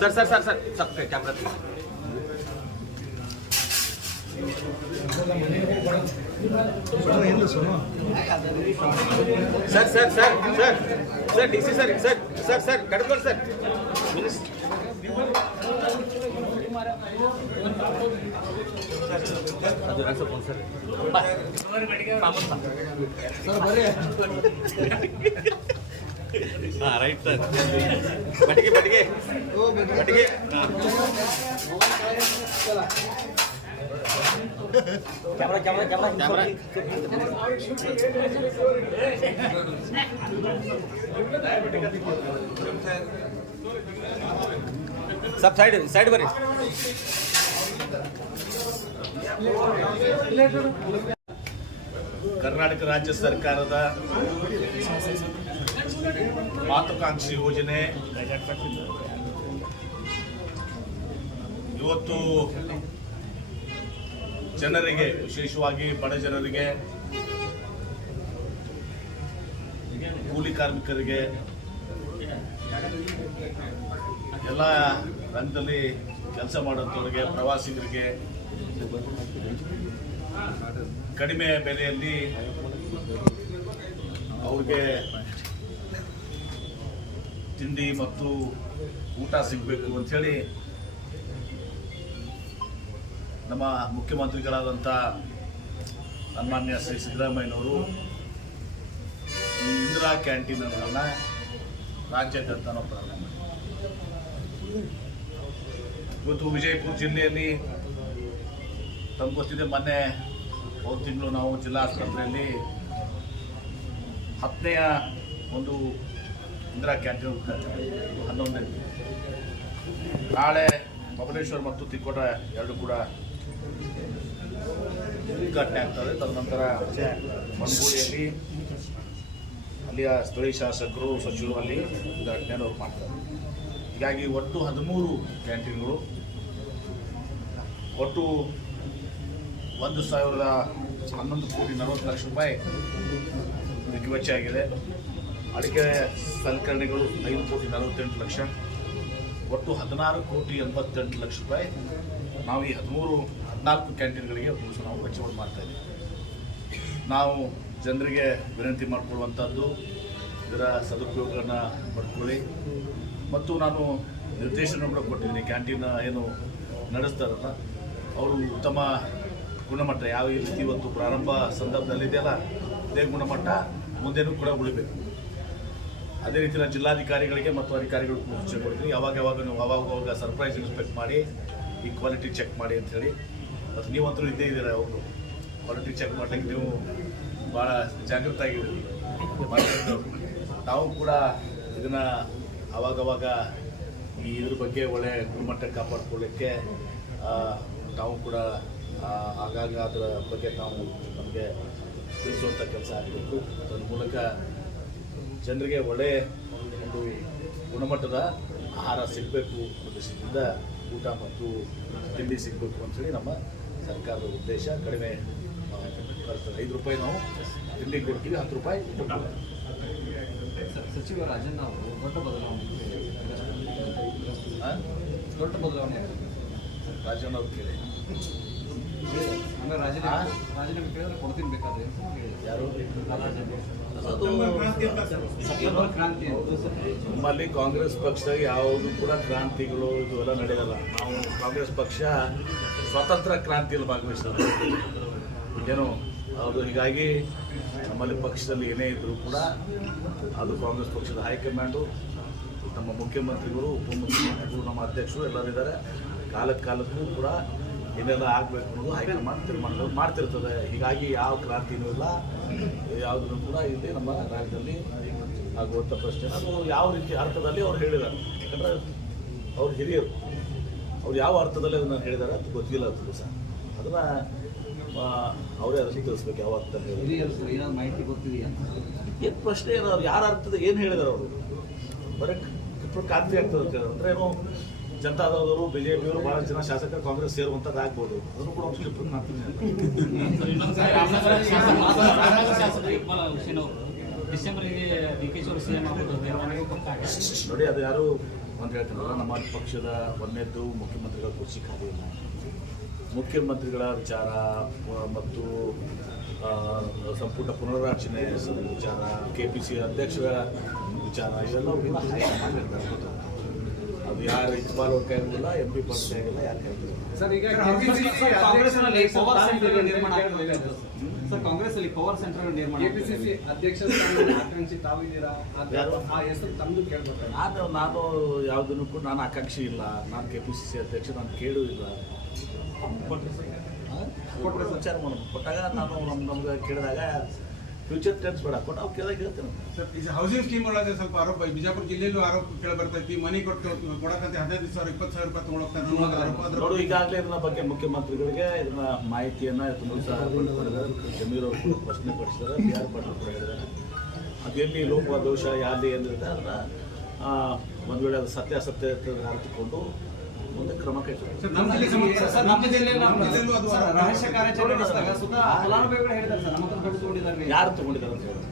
Sir sir sir sir sir camera sir sir sir sir sir D C sir sir sir sir ಕಡ್ಕೊಳ್ಳಿ sir ಅದು ಎರಡು ಸ್ವಲ್ಪ sir ಬಾ. ಹಾ right sir ಬಟಿಗೆ ಬಟಿಗೆ ಬಟಿಗೆ ಹಾ. ಕ್ಯಾಮ್ರಾ ಕ್ಯಾಮ್ರಾ ಕ್ಯಾಮ್ರಾ ಕ್ಯಾಮ್ರಾ ಸಬ್ ಸೈಡ್ ಸೈಡ್ ಬನ್ನಿ. ಕರ್ನಾಟಕ ರಾಜ್ಯ ಸರ್ಕಾರದ ಮಾತುಕಾಂಕ್ಷಿ ಯೋಜನೆ. ಇವತ್ತು ಜನರಿಗೆ, ವಿಶೇಷವಾಗಿ ಬಡ ಜನರಿಗೆ, ಕೂಲಿ ಕಾರ್ಮಿಕರಿಗೆ, ಎಲ್ಲ ರಂಗದಲ್ಲಿ ಕೆಲಸ ಮಾಡೋಂಥವ್ರಿಗೆ ಪ್ರವಾಸಿಗರಿಗೆ, ಕಡಿಮೆ ಬೆಲೆಯಲ್ಲಿ ಅವ್ರಿಗೆ ತಿಂಡಿ ಮತ್ತು ಊಟ ಸಿಗಬೇಕು ಅಂಥೇಳಿ ನಮ್ಮ ಮುಖ್ಯಮಂತ್ರಿಗಳಾದಂಥ ಸನ್ಮಾನ್ಯ ಶ್ರೀ ಸಿದ್ದರಾಮಯ್ಯನವರು ಈ ಇಂದಿರಾ ಕ್ಯಾಂಟೀನ್ಗಳನ್ನು ರಾಜ್ಯಾದ್ಯಂತ ನಾವು ಪ್ರಾರಂಭ ಇವತ್ತು ವಿಜಯಪುರ ಜಿಲ್ಲೆಯಲ್ಲಿ ತಮ್ಗೆ ಗೊತ್ತಿದೆ ಮೊನ್ನೆ ಹೋದ ತಿಂಗಳು ನಾವು ಜಿಲ್ಲಾ ಆಸ್ಪತ್ರೆಯಲ್ಲಿ ಹತ್ತನೆಯ ಒಂದು ಇಂದಿರಾ ಕ್ಯಾಂಟೀನ್ ಉದ್ಘಾಟನೆ ಹನ್ನೊಂದನೇ ನಾಳೆ ಬಬಲೇಶ್ವರ್ ಮತ್ತು ತಿಕ್ಕೋಟ ಎರಡು ಕೂಡ ಉದ್ಘಾಟನೆ ಆಗ್ತದೆ. ತದನಂತರ ಮಣಗೂಳಿಯಲ್ಲಿ ಅಲ್ಲಿಯ ಸ್ಥಳೀಯ ಶಾಸಕರು, ಸಚಿವರು ಅಲ್ಲಿ ಉದ್ಘಾಟನೆ ಮಾಡ್ತಾರೆ. ಹೀಗಾಗಿ ಒಟ್ಟು ಹದಿಮೂರು ಕ್ಯಾಂಟೀನ್ಗಳು, ಒಟ್ಟು ಒಂದು ಸಾವಿರದ ಹನ್ನೊಂದು ಕೋಟಿ ನಲವತ್ತು ಲಕ್ಷ ರೂಪಾಯಿ ವೆಚ್ಚ ಆಗಿದೆ. ಅಡಿಕೆ ಸಲಕರಣೆಗಳು ಐದು ಕೋಟಿ ನಲವತ್ತೆಂಟು ಲಕ್ಷ, ಒಟ್ಟು ಹದಿನಾರು ಕೋಟಿ ಎಂಬತ್ತೆಂಟು ಲಕ್ಷ ರೂಪಾಯಿ. ನಾವು ಈ ಹದಿಮೂರು ಹದಿನಾಲ್ಕು ಕ್ಯಾಂಟೀನ್ಗಳಿಗೆ ಒಂದು ನಾವು ವೆಚ್ಚವನ್ನು ಮಾಡ್ತಾ ಇದ್ದೀವಿ. ನಾವು ಜನರಿಗೆ ವಿನಂತಿ ಮಾಡಿಕೊಳ್ಳುವಂಥದ್ದು, ಇದರ ಸದುಪಯೋಗವನ್ನು ಪಡ್ಕೊಳ್ಳಿ. ಮತ್ತು ನಾನು ನಿರ್ದೇಶನ ಕೂಡ ಕೊಟ್ಟಿದ್ದೀನಿ ಕ್ಯಾಂಟೀನ್ ಏನು ನಡೆಸ್ತಾರಲ್ಲ, ಅವರು ಉತ್ತಮ ಗುಣಮಟ್ಟ, ಯಾವ ರೀತಿ ಇವತ್ತು ಪ್ರಾರಂಭ ಸಂದರ್ಭದಲ್ಲಿದೆಯಲ್ಲ ಅದೇ ಗುಣಮಟ್ಟ ಮುಂದೆನೂ ಕೂಡ ಉಳಿಬೇಕು. ಅದೇ ರೀತಿ ಜಿಲ್ಲಾಧಿಕಾರಿಗಳಿಗೆ ಮತ್ತು ಅಧಿಕಾರಿಗಳು ಸೂಚನೆ ಕೊಡ್ತೀನಿ. ಯಾವಾಗ ಯಾವಾಗ ನಾವು ಆವಾಗ ಸರ್ಪ್ರೈಸ್ ಇನ್ಸ್ಪೆಕ್ಟ್ ಮಾಡಿ, ಈ ಕ್ವಾಲಿಟಿ ಚೆಕ್ ಮಾಡಿ ಅಂಥೇಳಿ ಮತ್ತು ನೀವಂತರೂ ಇದ್ದೇ ಇದ್ದೀರಾ ಅವರು ಕ್ವಾಲಿಟಿ ಚೆಕ್ ಮಾಡ್ಲಿಕ್ಕೆ ನೀವು ಭಾಳ ಜಾಗೃತ ಆಗಿದ್ದೀರಿ. ನಾವು ಕೂಡ ಇದನ್ನು ಅವಾಗವಾಗ ಈ ಇದ್ರ ಬಗ್ಗೆ ಒಳ್ಳೆ ಗುಣಮಟ್ಟ ಕಾಪಾಡ್ಕೊಳ್ಳಿಕ್ಕೆ ನಾವು ಕೂಡ ಆಗಾಗ ಅದರ ಬಗ್ಗೆ ನಾವು ನಮಗೆ ತಿಳಿಸುವಂಥ ಕೆಲಸ ಆಗಬೇಕು. ಅದರ ಮೂಲಕ ಜನರಿಗೆ ಒಳ್ಳೆಯ ಒಂದು ಗುಣಮಟ್ಟದ ಆಹಾರ ಸಿಗಬೇಕು ಅನ್ನೋ ಊಟ ಮತ್ತು ತಿಂಡಿ ಸಿಗಬೇಕು ಅಂತೇಳಿ ನಮ್ಮ ಸರ್ಕಾರದ ಉದ್ದೇಶ ಕಡಿಮೆ ಐದು ರೂಪಾಯಿ ನಾವು ತಿಂಡಿ ಕೊಡ್ತೀವಿ ಹತ್ತು ರೂಪಾಯಿ. ಸಚಿವ ರಾಜಣ್ಣ ಅವರು ದೊಡ್ಡ ಬದಲಾವಣೆ? ದೊಡ್ಡ ಬದಲಾವಣೆ ರಾಜಣ್ಣ ಅವ್ರು ಕೇಳಿ ನಮ್ಮಲ್ಲಿ ಕಾಂಗ್ರೆಸ್ ಪಕ್ಷ ಯಾವುದು ಕೂಡ ಕ್ರಾಂತಿಗಳು ಇದು ಎಲ್ಲ ನಡೆಯಲ್ಲ. ನಾವು ಕಾಂಗ್ರೆಸ್ ಪಕ್ಷ ಸ್ವತಂತ್ರ ಕ್ರಾಂತಿಯಲ್ಲಿ ಭಾಗವಹಿಸೋದು ಏನು? ಅದು ಹೀಗಾಗಿ ನಮ್ಮಲ್ಲಿ ಪಕ್ಷದಲ್ಲಿ ಏನೇ ಇದ್ದರೂ ಕೂಡ ಅದು ಕಾಂಗ್ರೆಸ್ ಪಕ್ಷದ ಹೈಕಮಾಂಡು ನಮ್ಮ ಮುಖ್ಯಮಂತ್ರಿಗಳು ಉಪಮುಖ್ಯಮಂತ್ರಿಗಳು ನಮ್ಮ ಅಧ್ಯಕ್ಷರು ಎಲ್ಲರಿದ್ದಾರೆ ಕಾಲಕ್ಕೆ ಕಾಲಕ್ಕೂ ಕೂಡ ಇದೆಲ್ಲ ಆಗಬೇಕು ಅನ್ನೋದು ಹೈಕಮಾಂಡ್ ತೀರ್ಮಾನಗಳು ಮಾಡ್ತಿರ್ತದೆ. ಹೀಗಾಗಿ ಯಾವ ಕ್ರಾಂತಿನೂ ಇಲ್ಲ. ಯಾವುದನ್ನು ಕೂಡ ಇಲ್ಲಿ ನಮ್ಮ ರಾಜ್ಯದಲ್ಲಿ ಆಗುವಂಥ ಪ್ರಶ್ನೆ ಅದು ಯಾವ ರೀತಿ ಅರ್ಥದಲ್ಲಿ ಅವ್ರು ಹೇಳಿದ್ದಾರೆ. ಯಾಕಂದ್ರೆ ಅವ್ರು ಹಿರಿಯರು. ಅವ್ರು ಯಾವ ಅರ್ಥದಲ್ಲಿ ಅದನ್ನು ಹೇಳಿದ್ದಾರೆ ಅದು ಗೊತ್ತಿಲ್ಲ ಅದು ಸಹ ಅದನ್ನು ಅವರೇ ಅದನ್ನು ತಿಳಿಸ್ಬೇಕು ಯಾವ ಅರ್ಥದಲ್ಲಿ ಹಿರಿಯರು ಮಾಹಿತಿ ಗೊತ್ತಿದೆಯಾ ಏನು ಪ್ರಶ್ನೆ ಏನು ಅವ್ರು ಯಾರ ಅರ್ಥದ ಏನು ಹೇಳಿದಾರೆ ಅವರು? ಬರೀ ಕ್ರಾಂತಿ ಆಗ್ತದೆ ಅಂತ ಹೇಳಿದ್ರೆ ಅಂದ್ರೆ ಏನು ಜನತಾದವರು ಬಿಜೆಪಿಯವರು ಭಾಳ ಜನ ಶಾಸಕರು, ಕಾಂಗ್ರೆಸ್ ಸೇರುವಂಥದ್ದು ಆಗ್ಬೋದು. ಅದನ್ನು ಕೂಡ ಒಂದು ಸ್ಲಿಪ್ ನೋಡಿ, ಅದು ಯಾರು ಅಂತ ಹೇಳ್ತಾರಲ್ಲ ನಮ್ಮ ಪಕ್ಷದ ಒಂದನೇದ್ದು ಮುಖ್ಯಮಂತ್ರಿಗಳ ಕುರ್ಚಿ ಖಾಲಿ ಇಲ್ಲ. ಮುಖ್ಯಮಂತ್ರಿಗಳ ವಿಚಾರ, ಮತ್ತು ಸಂಪುಟ ಪುನರ್ರಚನೆ ವಿಚಾರ ಕೆ ಪಿ ಸಿ ಅಧ್ಯಕ್ಷರ ವಿಚಾರ, ಇವೆಲ್ಲ ಇನ್ನು ಹೈಕಮಾಂಡ್ ನಿರ್ಧಾರ ಮಾಡ್ತಾರೆ. ಅದು ಯಾರು ಇಕ್ಬಾಲ್ ಅವ್ರ ಕೈಯಾಗಿಲ್ಲ ಎಂ ಪಿ ಪಾರ್ಟಿ ಆಗಿಲ್ಲ ಯಾರು ಸರ್ ಈಗ ಕಾಂಗ್ರೆಸ್ನಲ್ಲಿ ಪವರ್ ಸೆಂಟರ್ ನಿರ್ಮಾಣ ಆಗ್ತದೆ ಸರ್ ಕಾಂಗ್ರೆಸ್ ಅಲ್ಲಿ ಪವರ್ ಸೆಂಟರ್ ನಿರ್ಮಾಣ ಕೆಪಿಸಿಸಿ ಅಧ್ಯಕ್ಷ ತಾವಿದ್ದೀರಾ? ನಾನು ನಾನು ಯಾವುದನ್ನು ಕೂಡ ನಾನು ಆಕಾಂಕ್ಷಿ ಇಲ್ಲ. ನಾನು ಕೆ ಪಿ ಸಿ ಸಿ ಅಧ್ಯಕ್ಷ ನಾನು ಕೇಳೂ ಇಲ್ಲ. ವಿಚಾರ ಕೊಟ್ಟಾಗ ನಾನು ನಮ್ಗೆ ಕೇಳಿದಾಗ ಫ್ಯೂಚರ್ ಟೆನ್ಸ್ ಬೇಡ. ಕೊಟ್ಟು ಅವ್ರು ಕೇಳಾಗ ಹೇಳ್ತೀನಿ. ಸರ್ ಈ ಹೌಸಿಂಗ್ ಸ್ಕೀಮ್ ಒಳಗೆ ಸ್ವಲ್ಪ ಆರೋಪ ಬಿಜಾಪುರ ಜಿಲ್ಲೆಯಲ್ಲೂ ಆರೋಪ ಕೇಳಿ ಬರ್ತೈತಿ ಮನಿ ಕೊಟ್ಟು ಕೊಡಕಂತ ಹದಿನೈದು ಸಾವಿರ ಇಪ್ಪತ್ತು ಸಾವಿರ ರೂಪಾಯಿ ಆರೋಪ ನೋಡು ಈಗಾಗಲೇ ಇದನ್ನ ಬಗ್ಗೆ ಮುಖ್ಯಮಂತ್ರಿಗಳಿಗೆ ಇದನ್ನ ಮಾಹಿತಿಯನ್ನ ಜಮೀರ್ ಅವರು ಕೂಡ ಪ್ರಶ್ನೆ ಪಡಿಸಿದ್ದಾರೆ ಬಿ ಆರ್ ಪಾಟೀಲ್ ಕೂಡ ಹೇಳಿದ್ದಾರೆ. ಅದೆಲ್ಲಿ ಲೋಪ ದೋಷ ಯಾವ್ದು ಏನಿರುತ್ತೆ ಅದನ್ನ ಒಂದ್ ವೇಳೆ ಅದು ಸತ್ಯಾಸತ್ಯ ಅರ್ಥಕೊಂಡು ಮುಂದೆ ಕ್ರಮ ಕೈಗೊಳ್ಳಿ. ಯಾರು ತಗೊಂಡಿದ್ದಾರೆ ಅಂತ ಹೇಳಿ.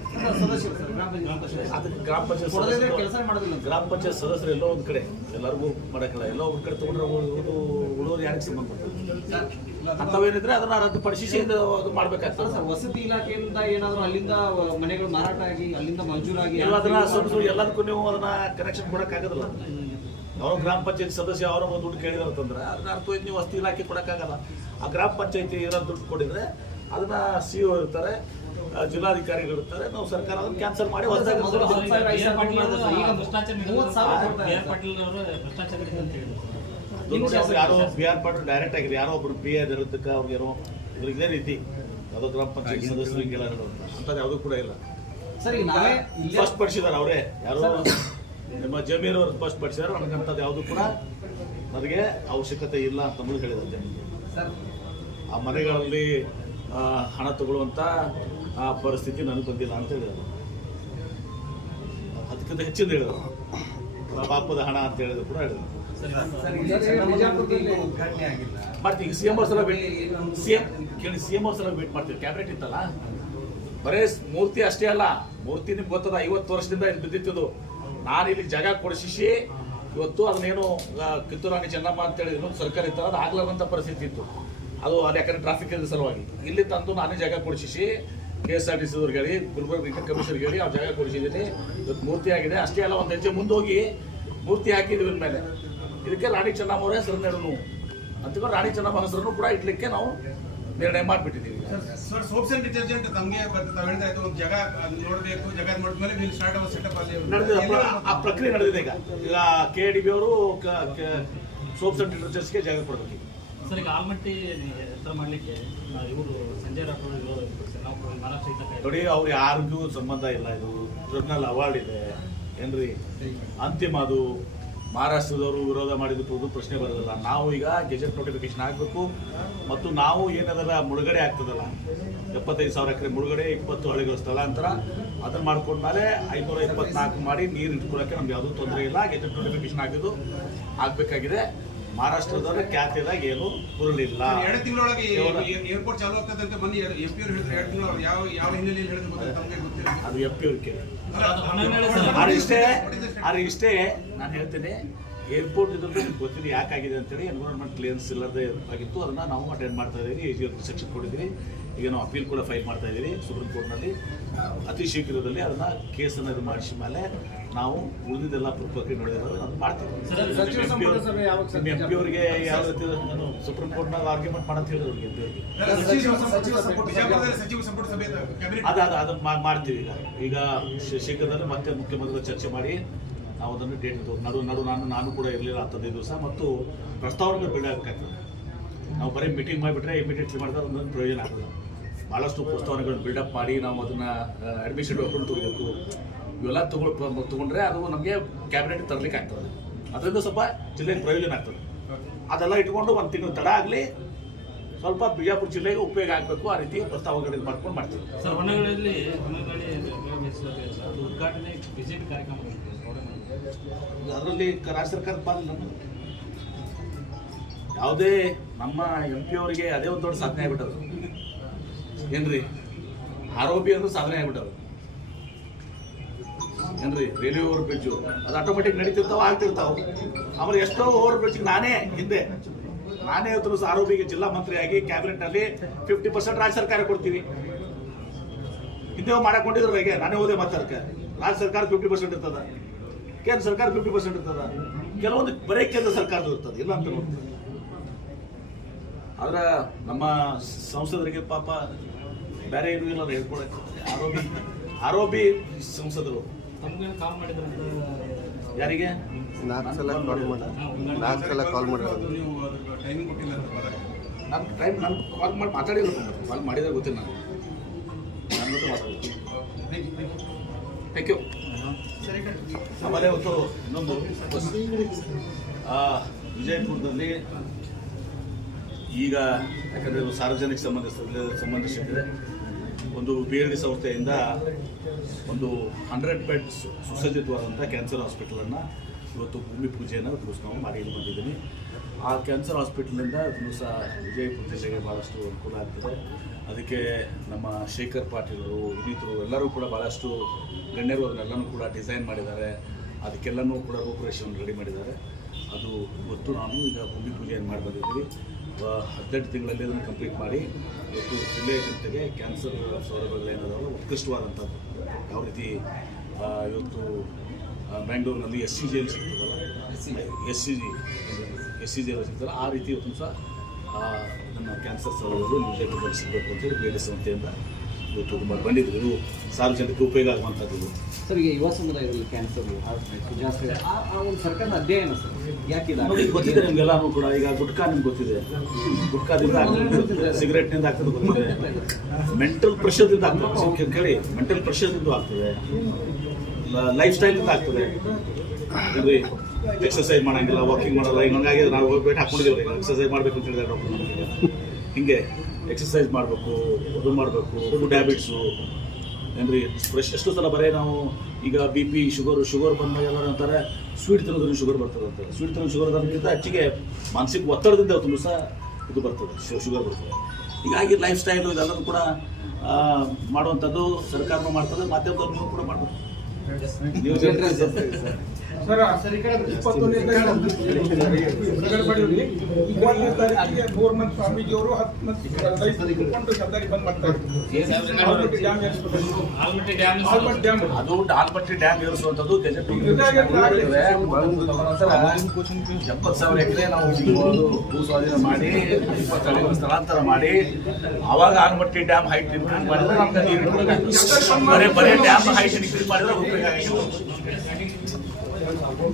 ಅದಕ್ಕೆ ಗ್ರಾಮ ಪಂಚಾಯತ್ ಸದಸ್ಯರು- ಕೆಲಸ ಮಾಡೋದಿಲ್ಲ. ಗ್ರಾಮ ಪಂಚಾಯತ್ ಸದಸ್ಯರು ಎಲ್ಲೋ ಒಂದ್ ಕಡೆ ಎಲ್ಲರಿಗೂ ಮಾಡಕ್ಕಿಲ್ಲ. ಎಲ್ಲೋ ಒಂದ್ ಕಡೆ ತಗೊಂಡ್ರೆ ಉಳಿದು ಉಳಿದವ್ರು ಯಾರಿಗೆ ಸಂಬಂಧಪಟ್ಟದ್ದು ಅಂತವೇನಿದ್ರೆ ಅದನ್ನ ರದ್ದುಪಡಿಸಿ ಇದು ಅದು ಮಾಡ್ಬೇಕಾಗ್ತದೆ. ಸರ್ ವಸತಿ ಇಲಾಖೆಯಿಂದ ಏನಾದ್ರು ಅಲ್ಲಿಂದ ಮನೆಗಳು ಮಾರಾಟ ಆಗಿ ಅಲ್ಲಿಂದ ಮಂಜೂರಾಗಿ ಎಲ್ಲ ಅದನ್ನ ಸ್ವಲ್ಪ ಸ್ವಲ್ಪ ಎಲ್ಲದಕ್ಕೂ ನೀವು ಅದನ್ನ ಕನೆಕ್ಷನ್ ಕೊಡಕ್ಕಾಗೋದಿಲ್ಲ. ಅವ್ರ ಗ್ರಾಮ ಪಂಚಾಯತ್ ಸದಸ್ಯ ಅವರ ಒಂದು ದುಡ್ಡು ಕೇಳಿದಾರೆ ಅಂತಂದ್ರೆ ಅದನ್ನ ಹೋಯ್ತು ನೀವು ವಸ್ತಿ ಇಲಾಖೆ ಕೊಡಕ್ಕಾಗಲ್ಲ. ಆ ಗ್ರಾಮ ಪಂಚಾಯತಿ ಏನೋ ದುಡ್ಡು ಕೊಡಿದ್ರೆ ಅದನ್ನ ಸಿ ಒ ಇರ್ತಾರೆ ಜಿಲ್ಲಾಧಿಕಾರಿಗಳು ಇರ್ತಾರೆ ನಾವು ಸರ್ಕಾರ ಅದನ್ನ ಕ್ಯಾನ್ಸಲ್ ಮಾಡಿ ಆರ್ ಯಾರೋ ಬಿ ಆರ್ ಪಾಟೀಲ್ ಡೈರೆಕ್ಟ್ ಆಗಿದೆ. ಯಾರೋ ಒಬ್ರು ಬಿ ಎ ಇರೋದಕ್ಕೆ ಅವ್ರಿಗೇನೋ ಇದ್ರ ಇದೇ ರೀತಿ. ಯಾವುದೋ ಗ್ರಾಮ ಪಂಚಾಯತ್ ಸದಸ್ಯರು ಕೇಳೋದು ಅಂತ ಅಂತದ್ದು ಯಾವುದೂ ಕೂಡ ಇಲ್ಲ. ಸರಿ ನಾವೇ ಫಸ್ಟ್ ಪಡಿಸಿದಾರೆ ಅವರೇ. ಯಾರೋ ನಿಮ್ಮ ಜಮೀನು ನಮಗಂತ ನನಗಂಥದ್ದು ಯಾವುದು ಕೂಡ ನನಗೆ ಅವಶ್ಯಕತೆ ಇಲ್ಲ ಅಂತ ಹೇಳಿದ್ರು ಜಮೀನು ಆ ಮನೆಗಳಲ್ಲಿ ಹಣ ತಗೊಳ್ಳುವಂಥ ಆ ಪರಿಸ್ಥಿತಿ ನನಗೆ ಬಂದಿಲ್ಲ ಅಂತ ಹೇಳಿದ್ರು ಅದಕ್ಕಿಂತ ಹೆಚ್ಚಿಂದ ಹೇಳಿದ್ರು. ಪಾಪದ ಹಣ ಅಂತ ಹೇಳಿದ್ರು ಕೂಡ ಹೇಳಿದ್ರು. ಮಾಡ್ತೀವಿ ಸಿ ಎಂ ಅವ್ರ ಸಲ ಭೇಟಿ ಸಿ ಎಂ ಕೇಳಿ ಸಿ ಎಂ ಅವ್ರ ಸಲ ಭೇಟಿ ಮಾಡ್ತೀವಿ. ಕ್ಯಾಬಿನೆಟ್ ಇತ್ತಲ್ಲ? ಬರೇ ಮೂರ್ತಿ ಅಷ್ಟೇ ಅಲ್ಲ. ಮೂರ್ತಿ ನಿಮ್ಗೆ ಗೊತ್ತದ ಐವತ್ತು ವರ್ಷದಿಂದ ಇಲ್ಲಿ ಬಿದ್ದಿತ್ತದು ನಾನು ಇಲ್ಲಿ ಜಾಗ ಕೊಡಿಸಿ ಇವತ್ತು ಅದನ್ನೇನು ಕಿತ್ತೂರು ರಾಣಿ ಚೆನ್ನಮ್ಮ ಅಂತೇಳಿ ಇನ್ನೊಂದು ಸರ್ಕಾರ ಇತ್ತಲ್ಲ, ಅದು ಆಗ್ಲಾರಂಥ ಪರಿಸ್ಥಿತಿ ಇತ್ತು. ಅದು ಅದು ಯಾಕಂದ್ರೆ ಟ್ರಾಫಿಕ್ ಇದ್ದ ಸಲುವಾಗಿ. ಇಲ್ಲಿ ತಂದು ನಾನೇ ಜಾಗ ಕೊಡಿಸಿ K S R T C ಹೇಳಿ, ಗುಲ್ಬರ್ಗ ಹೇಳಿ, ಆ ಜಾಗ ಕೊಡಿಸಿದ್ದೀನಿ. ಇವತ್ತು ಮೂರ್ತಿ ಆಗಿದೆ. ಅಷ್ಟೇ ಅಲ್ಲ, ಒಂದು ಹೆಜ್ಜೆ ಮುಂದೋಗಿ ಮೂರ್ತಿ ಹಾಕಿದ್ವಿ ಮೇಲೆ. ಇದಕ್ಕೆ ರಾಣಿ ಚೆನ್ನಮ್ಮ ಅವರೇ ಹೆಸರು ನೆಡನು ಅಂತಕೊಂಡು ರಾಣಿ ಚೆನ್ನಮ್ಮ ಹೆಸರನ್ನು ಕೂಡ ಇಡ್ಲಿಕ್ಕೆ ನಾವು ನಿರ್ಣಯ ಮಾಡಿಬಿಟ್ಟಿದ್ದೀವಿ. ಸರ್ ಸೋಪ್ಸ್ ಅಂಡ್ ಡಿಟರ್ಜೆಂಟ್ ತಮಗೆ ತಾವು ಹೇಳ್ತಾ ಇದ್ದು ಒಂದು ಜಾಗ ನೋಡಬೇಕು ಜಾಗ ನೋಡಿದ್ಮೇಲೆ ವಿಲ್ ಸ್ಟಾರ್ಟ್ ಅವರ್ ಸೆಟಪ್ ಅಲ್ಲಿ ನಡೆದಿದೆ ಆ ಪ್ರಕ್ರಿಯೆ ನಡೆದಿದೆ ಈಗ. ಈಗ ಕೆ ಡಿ ಬಿ ಅವರು ಸೋಪ್ಸ್ ಅಂಡ್ ಡಿಟರ್ಜೆಂಟ್ಸ್ಗೆ ಜಾಗ ಕೊಡಬೇಕು. ಸರ್ ಈಗ ಆಲ್ಮಟ್ಟಿ ಎತ್ತರ ಮಾಡಲಿಕ್ಕೆ ಇವರು ಸಂಜಯ್ ರಾಠೋಡ್ ನಾವು ಮಹಾರಾಷ್ಟ್ರ ನೋಡಿ ಅವ್ರು ಯಾರಿಗೂ ಸಂಬಂಧ ಇಲ್ಲ ಇದು. ಜರ್ನಲ್ ಅವಾರ್ಡ್ ಇದೆ. ಏನ್ರಿ? ಅಂತಿಮ ಅದು. ಮಹಾರಾಷ್ಟ್ರದವರು ವಿರೋಧ ಮಾಡಿದ್ರು ಪ್ರಶ್ನೆ ಬರೋದಿಲ್ಲ. ನಾವು ಈಗ ಗೆಜೆಟ್ ನೋಟಿಫಿಕೇಶನ್ ಆಗಬೇಕು ಮತ್ತು ನಾವು ಏನದಲ್ಲ ಮುಳುಗಡೆ ಆಗ್ತದಲ್ಲ. ಎಪ್ಪತ್ತೈದು ಸಾವಿರ ಎಕರೆ ಮುಳುಗಡೆ ಇಪ್ಪತ್ತು ಹಳ್ಳಿಗಳ ಸ್ಥಳಾಂತರ, ಅದನ್ನು ಮಾಡ್ಕೊಂಡ್ಮೇಲೆ ಐನೂರ ಇಪ್ಪತ್ನಾಲ್ಕು ಮಾಡಿ ನೀರು ಇಟ್ಕೊಳ್ಳೋಕ್ಕೆ ನಮ್ಗೆ ಯಾವುದೂ ತೊಂದರೆ ಇಲ್ಲ. ಗೆಜೆಟ್ ನೋಟಿಫಿಕೇಶನ್ ಆಗಿದ್ದು ಆಗಬೇಕಾಗಿದೆ. ಮಹಾರಾಷ್ಟ್ರದವರ ಖ್ಯಾತಿದಾಗ ಏನು ಬರಲಿಲ್ಲ ಎರಡು ತಿಂಗಳೊಳಗೆ ಏರ್ಪೋರ್ಟ್ ಚಾಲೂ ಆಗ್ತದೆ ಅಂತ ಬಂದು ಎಂ ಪಿ ಅವ್ರು ಹೇಳಿದ್ರು ಎರಡು ತಿಂಗಳು ಯಾವ ಯಾವ ಹಿನ್ನೆಲೆಯಲ್ಲಿ ಹೇಳಿದ್ರು ಗೊತ್ತಿಲ್ಲ ತಮಗೆ ಗೊತ್ತಿಲ್ಲ? ಅದು ಎಫ್ ಪಿ ಅವ್ರು ಕೇಳಿ ಅದು ಇಷ್ಟೇ ಆದ್ರೆ ಇಷ್ಟೇ ನಾನು ಹೇಳ್ತೇನೆ ಏರ್ಪೋರ್ಟ್ ಇದ್ರೆ ಗೊತ್ತಿದೆ ಯಾಕಾಗಿದೆ ಅಂತೇಳಿ ಎನ್ವಿರಾನ್ಮೆಂಟ್ ಕ್ಲಿಯರೆನ್ಸ್ ಇಲ್ಲದೆ ಆಗಿತ್ತು. ಅದನ್ನ ನಾವು ಅಟೆಂಡ್ ಮಾಡ್ತಾ ಇದ್ದೀವಿ ಎ ಜಿ ಸೆಕ್ಷನ್ ಕೊಟ್ಟಿದ್ದೀವಿ ಈಗ ನಾವು ಅಪೀಲ್ ಕೂಡ ಫೈಲ್ ಮಾಡ್ತಾ ಇದ್ದೀವಿ ಸುಪ್ರೀಂ ಕೋರ್ಟ್ನಲ್ಲಿ ಅತಿ ಶೀಘ್ರದಲ್ಲಿ ಅದನ್ನ ಕೇಸನ್ನು ಇದು ಮಾಡಿಸಿ ಮೇಲೆ ನಾವು ಉಳಿದಿದ್ದೆಲ್ಲ ಪ್ರಕ್ರಿಯೆ ನೋಡಿದ್ರೆ ನಾನು ಮಾಡ್ತೀವಿ? ಎಂ ಪಿ ಅವರಿಗೆ ಯಾವ ರೀತಿ ನಾನು ಸುಪ್ರೀಂ ಕೋರ್ಟ್ನಾಗ ಆರ್ಗ್ಯುಮೆಂಟ್ ಮಾಡಂತ ಹೇಳಿದ್ರು ಎಂ ಪಿ ಅವರಿಗೆ. ಅದ ಅದ ಅದನ್ನ ಮಾಡ್ತೀವಿ ಈಗ. ಈಗ ಶೀಘ್ರದಲ್ಲಿ ಶೀಘ್ರದಲ್ಲೇ ಮತ್ತೆ ಮುಖ್ಯಮಂತ್ರಿಗಳ ಚರ್ಚೆ ಮಾಡಿ ನಾವು ಅದನ್ನು ಡೇಟ್ ನಡು ನಡು ನಾನು ನಾನು ಕೂಡ ಇರಲಿಲ್ಲ ಹತ್ತದೈದು ದಿವಸ ಮತ್ತು ಪ್ರಸ್ತಾವನೆ ಬಿಡಿ ಆಗಬೇಕಾಗ್ತದೆ. ನಾವು ಬರೀ ಮೀಟಿಂಗ್ ಮಾಡಿಬಿಟ್ರೆ ಇಮಿಡಿಯೇಟ್ಲಿ ಮಾಡಿದ್ರೆ ಒಂದೊಂದು ಪ್ರಯೋಜನ ಆಗೋಲ್ಲ ಭಾಳಷ್ಟು ಪ್ರಸ್ತಾವನೆಗಳನ್ನ ಬಿಲ್ಡಪ್ ಮಾಡಿ ನಾವು ಅದನ್ನು ಅಡ್ಮಿಷನ್ ಡಾಕ್ಯುಮೆಂಟ್ ತಗೋಬೇಕು. ಇವೆಲ್ಲ ತಗೊಳ್ ತಗೊಂಡ್ರೆ ಅದು ನಮಗೆ ಕ್ಯಾಬಿನೆಟ್ ತರಲಿಕ್ಕೆ ಆಗ್ತದೆ ಅದರಿಂದ ಸ್ವಲ್ಪ ಜಿಲ್ಲೆಗೆ ಪ್ರಯೋಜನ ಆಗ್ತದೆ. ಅದೆಲ್ಲ ಇಟ್ಕೊಂಡು ಒಂದು ತಿಂಗಳು ತಡ ಆಗಲಿ ಸ್ವಲ್ಪ ಬಿಜಾಪುರ ಜಿಲ್ಲೆಗೆ ಉಪಯೋಗ ಆಗಬೇಕು ಆ ರೀತಿ ಪ್ರಸ್ತಾವನೆಗಳು ಮಾಡ್ಕೊಂಡು ಮಾಡ್ತೀವಿ. ಸರ್ ಅದು ಉದ್ಘಾಟನೆ ವಿಸಿಟ್ ಕಾರ್ಯಕ್ರಮ ಅದರಲ್ಲಿ ರಾಜ್ಯ ಸರ್ಕಾರದ ಪಾಲಿಲ್ಲ ಯಾವುದೇ ನಮ್ಮ ಎಂ ಪಿ ಅವರಿಗೆ ಅದೇ ಒಂದು ದೊಡ್ಡ ಸಾಧನೆ ಆಗ್ಬಿಟ್ಟದು. ಏನ್ರಿ? ಆರೋಪಿ ಅಂದ್ರೆ ಸಾಧನೆ ಆಗ್ಬಿಟ್ಟದು. ಏನ್ರಿ ರೈಲ್ವೆ ಓವರ್ ಬ್ರಿಡ್ಜು ಅದು ಆಟೋಮೆಟಿಕ್ ನಡೀತಿರ್ತಾವ ಆಗ್ತಿರ್ತಾವ. ಆಮೇಲೆ ಎಷ್ಟೋ ಓವರ್ ಬ್ರಿಡ್ಜ್ ನಾನೇ ಹಿಂದೆ. ನಾನೇ ಇವತ್ತು ಆರೋಪಿಗೆ ಜಿಲ್ಲಾ ಮಂತ್ರಿಯಾಗಿ ಕ್ಯಾಬಿನೆಟ್ ಅಲ್ಲಿ ಫಿಫ್ಟಿ ಪರ್ಸೆಂಟ್ ರಾಜ್ಯ ಸರ್ಕಾರ ಕೊಡ್ತೀವಿ. ಹಿಂದೆ ಮಾಡಕೊಂಡಿದ್ರು ಹೇಗೆ? ನಾನೇ ಹೋದೆ ಮಾತಾಡಕ್ಕೆ. ರಾಜ್ಯ ಸರ್ಕಾರ ಫಿಫ್ಟಿ ಪರ್ಸೆಂಟ್ ಇರ್ತದ. ಕೇಂದ್ರ ಸರ್ಕಾರ ಫಿಫ್ಟಿ ಪರ್ಸೆಂಟ್ ಇರ್ತದ. ಕೆಲವೊಂದು ಬರೀ ಕೇಂದ್ರ ಸರ್ಕಾರದ ಇರ್ತದೆ. ಇಲ್ಲ ಅಂತ ಆದ್ರೆ ನಮ್ಮ ಸಂಸದರಿಗೆ ಪಾಪ ಬೇರೆ ಏನು ಇಲ್ಲ ಹೇಳ್ಕೊಳಕ್ಕೆ. ಆರೋಪಿ ಆರೋಪಿ ಸಂಸದರು. ಯಾರಿಗೆ? ನಾಲ್ಕು ಸಲ ಕಾಲ್ ಮಾಡಿ. ನಾಲ್ಕು ಸಲ ಕಾಲ್ ಮಾಡಿರೋದು. ನೀವು ಅದಕ್ಕೆ ಟೈಮಿಂಗ್ ಕೊಟ್ಟಿಲ್ಲ ಅಂತ ಬರಕ್ಕೆ ನನ್ನ ಟೈಮ್ ನಾನು ಕಾಲ್ ಮಾಡಿ ಮಾತಾಡಿಲ್ಲ ಕಾಲ್ ಮಾಡಿದ್ರೆ ಗೊತ್ತಿಲ್ಲ ನಾನು ನನ್ನ ಜೊತೆ ಮಾತಾಡ್ತೀನಿ ಥ್ಯಾಂಕ್ ಯು ಆಮೇಲೆ ಇವತ್ತು ಇನ್ನೊಂದು ಆ, ವಿಜಯಪುರದಲ್ಲಿ ಈಗ ಯಾಕಂದರೆ ಸಾರ್ವಜನಿಕ ಸಂಬಂಧಿಸಿದ ಸಂಬಂಧಿಸಿದ್ರೆ ಒಂದು ಬಿ ಎಲ್ ಡಿ ಸಂಸ್ಥೆಯಿಂದ ಒಂದು ಹಂಡ್ರೆಡ್ ಬೆಡ್ಸ್ ಸುಸಜ್ಜಿತವಾದಂಥ ಕ್ಯಾನ್ಸರ್ ಹಾಸ್ಪಿಟಲನ್ನು ಇವತ್ತು ಭೂಮಿ ಪೂಜೆಯನ್ನು ದಿವಸ ನಾವು ಮಾಡಿ ಬಂದಿದ್ದೀನಿ. ಆ ಕ್ಯಾನ್ಸರ್ ಹಾಸ್ಪಿಟಲಿಂದ ದಿವಸ ವಿಜಯಪುರ ಜಿಲ್ಲೆಗೆ ಭಾಳಷ್ಟು ಅನುಕೂಲ ಆಗ್ತದೆ. ಅದಕ್ಕೆ ನಮ್ಮ ಶೇಖರ್ ಪಾಟೀಲರು ಇನ್ನಿತರು ಎಲ್ಲರೂ ಕೂಡ ಭಾಳಷ್ಟು ಗಣ್ಯರು ಅದನ್ನೆಲ್ಲನೂ ಕೂಡ ಡಿಸೈನ್ ಮಾಡಿದ್ದಾರೆ. ಅದಕ್ಕೆಲ್ಲನೂ ಕೂಡ ರೂಪುರೇಷೆಯನ್ನು ರೆಡಿ ಮಾಡಿದ್ದಾರೆ. ಅದು ಇವತ್ತು ನಾನು ಈಗ ಭೂಮಿ ಪೂಜೆಯನ್ನು ಮಾಡಿ ಬಂದಿದ್ದೀವಿ. ಹದಿನೆಂಟು ತಿಂಗಳಲ್ಲಿ ಅದನ್ನು ಕಂಪ್ಲೀಟ್ ಮಾಡಿ ಇವತ್ತು ಜಿಲ್ಲೆಯ ಜನತೆಗೆ ಕ್ಯಾನ್ಸರ್ ಸೌಲಭ್ಯಗಳೇನಾದರೂ ಉತ್ಕೃಷ್ಟವಾದಂಥದ್ದು ಯಾವ ರೀತಿ ಇವತ್ತು ಬ್ಯಾಂಗ್ಳೂರಿನಲ್ಲಿ ಎಸ್ ಸಿ ಜಿಯಲ್ಲಿ ಸಿಗ್ತದಲ್ಲ? S C G S C ಜಿಯಲ್ಲಿ ಸಿಗ್ತಲ್ಲ ಆ ರೀತಿ ಇವತ್ತು ಸಹ ನಮ್ಮ ಕ್ಯಾನ್ಸರ್ ಸೌಲಭ್ಯಗಳು ನಿಮಗೆ ಸಿಗಬೇಕು ಅಂತೇಳಿ ಬೇರೆ ಸಂಸ್ಥೆಯಿಂದ ಇವತ್ತು ಬಂದಿದ್ರು ಇದು ಸಾರ್ವಜನಿಕ ಉಪಯೋಗ ಆಗುವಂಥದ್ದು. ಸರ್ ಈಗ ಯುವ ಸಮುದಾಯದಲ್ಲಿ ಕ್ಯಾನ್ಸರ್ ಜಾಸ್ತಿ ಆ ಆ ಒಂದು ಸರ್ಕಾರದ ಅಧ್ಯಯನ ಸರ್ ಯಾಕೆ ನೋಡಿ ಗೊತ್ತಿದೆ ನಿಮ್ಗೆಲ್ಲಾನು ಕೂಡ ಈಗ ಗುಟ್ಕಾ ನಿಮ್ಗೆ ಗೊತ್ತಿದೆ. ಗುಟ್ಕಾದಿಂದ ಸಿಗರೆಟ್ನಿಂದ ಆಗ್ತದೆ ಗೊತ್ತಿದೆ. ಮೆಂಟಲ್ ಪ್ರೆಷರ್ದಿಂದ ಆಗ್ತದೆ. ಕೇಳಿ ಮೆಂಟಲ್ ಪ್ರೆಷರ್ದಿಂದ ಆಗ್ತದೆ. ಲೈಫ್ ಸ್ಟೈಲಿಂದ ಆಗ್ತದೆ. ಎಕ್ಸರ್ಸೈಜ್ ಎಕ್ಸರ್ಸೈಸ್ ಮಾಡಂಗಿಲ್ಲ ವಾಕಿಂಗ್ ಮಾಡಲ್ಲ ಹಿಂಗಾಗಿ ನಾವು ಹೋಗ್ಬಿಟ್ಟು ಹಾಕೊಂಡಿದ್ದೀವಿ. ಎಕ್ಸರ್ಸೈಸ್ ಮಾಡಬೇಕು ಅಂತ ಹೇಳಿದ್ರೆ ಡಾಕ್ಟರ್ ನಮಗೆ. ಹಿಂಗೆ. ಎಕ್ಸರ್ಸೈಸ್ ಮಾಡಬೇಕು ಅದು ಮಾಡಬೇಕು ಫುಡ್ ಹ್ಯಾಬಿಟ್ಸು ಏನ್ರಿ ಫ್ರೆಶ್ ಎಷ್ಟು ಸಲ ಬರೀ ನಾವು ಈಗ ಬಿ ಪಿ ಶುಗರ್ ಶುಗರ್ ಬಂದಾಗ ಎಲ್ಲರೂ ಅಂತಾರೆ ಸ್ವೀಟ್ ತಿನ್ನೋದ್ರಿಂದ ಶುಗರ್ ಬರ್ತದೆ ಅಂತ ಸ್ವೀಟ್ ತಿನ್ನೋ ಶುಗರ್ ಅದಕ್ಕಿಂತ ಹೆಚ್ಚಿಗೆ ಮಾನಸಿಕ ಒತ್ತಡದಿಂದ ಅವತ್ತು ಸಹ ಇದು ಬರ್ತದೆ ಶುಗರ್ ಬರ್ತದೆ. ಹೀಗಾಗಿ ಲೈಫ್ ಸ್ಟೈಲು ಇದೆಲ್ಲರೂ ಕೂಡ ಮಾಡುವಂಥದ್ದು ಸರ್ಕಾರನೂ ಮಾಡ್ತದೆ ಮಾಧ್ಯಮದವ್ರು ನೀವು ಕೂಡ ಮಾಡ್ಬೋದು. ನೀವು ಸರ್ ಇಪ್ಪತ್ತೊಂದನೇ ಮೂವತ್ತನೇ ತಾರೀಕಿಗೆ ಗೌರ್ಮೆಂಟ್ ಸ್ವಾಮೀಜಿಯವರು ಹತ್ತು ಮಂದಿ ರೈತರು ಮತ್ತು ಬಂದ್ ಆಲ್ಮಟ್ಟಿ ಡ್ಯಾಮ್ ಏರಿಸ್ಬೇಕು. ಡ್ಯಾಮ್ ಅದು ಆಲ್ಮಟ್ಟಿ ಡ್ಯಾಮ್ ಏರಿಸುವಂಥದ್ದು ಎಪ್ಪತ್ತು ಸಾವಿರ ಎಕರೆ ನಾವು ಭೂ ಸ್ವಾಧೀನ ಮಾಡಿ ಇಪ್ಪತ್ತು ಸ್ಥಳಾಂತರ ಮಾಡಿ ಅವಾಗ ಆಲ್ಮಟ್ಟಿ ಡ್ಯಾಮ್ ಹೈಟ್ ಇನ್ಕ್ರೀಸ್ ಮಾಡಿದ್ರೆ ನಮ್ಗೆ ನೀರು ಉಪಯೋಗ ಬರೀ ಬರೀ ಡ್ಯಾಮ್ ಹೈಟ್ ಇನ್ಕ್ರೀಸ್ ಮಾಡಿದ್ರೆ ಉಪಯೋಗ